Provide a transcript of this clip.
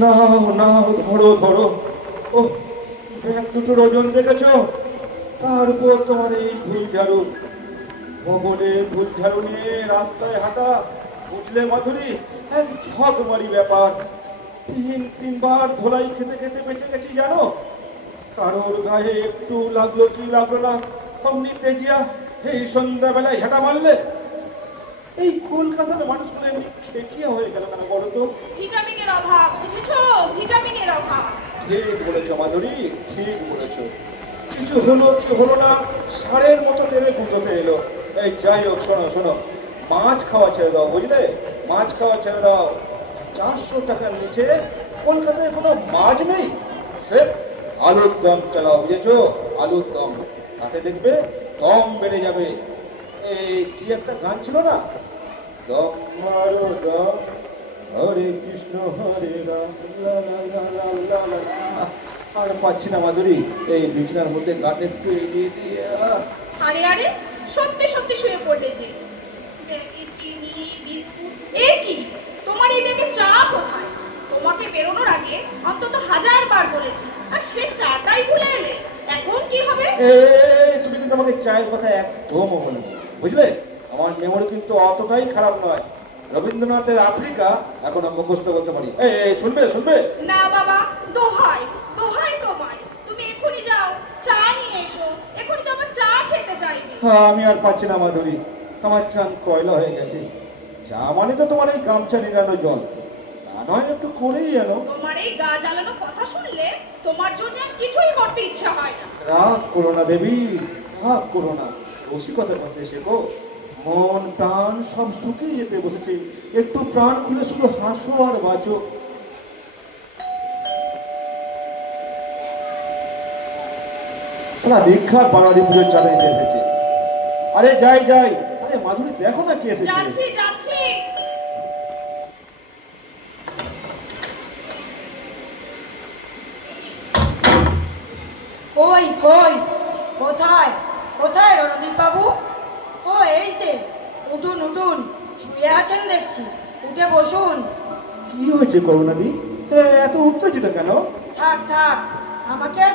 নাও নাও, ধরো ধরো। ও, ব্যাগ দুটোর ওজন দেখেছো? তার উপর তোমার এই ধুল ঝাড়ু, ভবনে ধুল ঝাড়ু নিয়ে রাস্তায় হাঁটা, বুঝলে মাধুরী, এক ঝগমারি ব্যাপার। তিনবার ধোলাই খেতে খেতে বেঁচে গেছি জানো। কারোর গায়ে একটু লাগলো কি লাগলো না, অমনি তেজিয়া এই সন্ধ্যাবেলায় হেঁটা মারলে। এই কলকাতার মানুষগুলো এমনি খেকিয়া হয়ে গেল কেন বলো তো? ভিটামিনের অভাব, বুঝেছো? ভিটামিনের অভাব। ঠিক বলেছো মাধুরী, ঠিক বলেছো। কিছু হলো কি হলো না, সারের মতো তেলে গুঁতোতে এলো। এই যাই হোক, শোনো শোনো, মাছ খাওয়া ছেড়ে দাও, বুঝলে? মাছ খাওয়া ছেড়ে দাও। 400 টাকার নিচে কলকাতায় কোনো মাছ নেই। সে আলুর দম চালাও, বুঝেছো? আলুর দম, তাতে দেখবে দম বেড়ে যাবে। এই কি একটা গান ছিল না, দম মারো দম, হরে কৃষ্ণ হরে রাম, লা লা লা লা লা লা লা। আর পাচ্ছি না মাধুরী, এই বিছানার মধ্যে গাঁটে একটু এগিয়ে দিয়ে আরে আরে, সত্যি সত্যি শুয়ে পড়লে যে। ব্যাগে চিনি, বিস্কুট, এ কি? তোমার এই ব্যাগে চা কোথায়? তোমাকে বেরোনোর আগে অন্তত 1000 বার বলেছি, আর সে চাটাই ভুলে এলে। এখন কি হবে? তুমি কিন্তু আমাকে চায়ের কথা একদম বলে, বুঝলে? আমার মেমোরি কিন্তু অতটাই খারাপ নয়। রবীন্দ্রনাথের আফ্রিকা এখনো মুখস্থ করতে পারি। শুনবে শুনবে? না বাবা, দোহাই দোহাই তোমায়, তুমি এখনই যাও, চা নিয়ে এসো। এখনই তো আবার চা খেতে চাইবে। হ্যাঁ, আমি আর পাচ্ছি না মাধুরী, আমার চান কয়লা হয়ে গেছে। চা মানে তো তোমার এই গামছা নিরানো জল, তা নয় একটু করেই যেন। তোমার এই গা জ্বালানো কথা শুনলে তোমার জন্য আর কিছুই করতে ইচ্ছা হয় না। রাগ করো না দেবী, রাগ করো না। রসিকতা করতে শেখো। মন প্রাণ সব শুকিয়ে যেতে বসেছে, একটু প্রাণ খুলে শুধু হাসো আর বাঁচো। সারা দীক্ষার বাঙালি পুজোর চালে নিতে এসেছে। আরে যাই যাই, আরে মাধুরী দেখো না কি এসেছে। যাচ্ছি যাচ্ছি। কই কই, কোথায় কোথায় রণদীপ বাবু? ও এই যে, উঠুন উঠুন, শুয়ে আছেন দেখছি, উঠে বসুন। কি হয়েছে করুণাদি, এত উত্তেজিত কেন? থাক থাক, আমাকে আর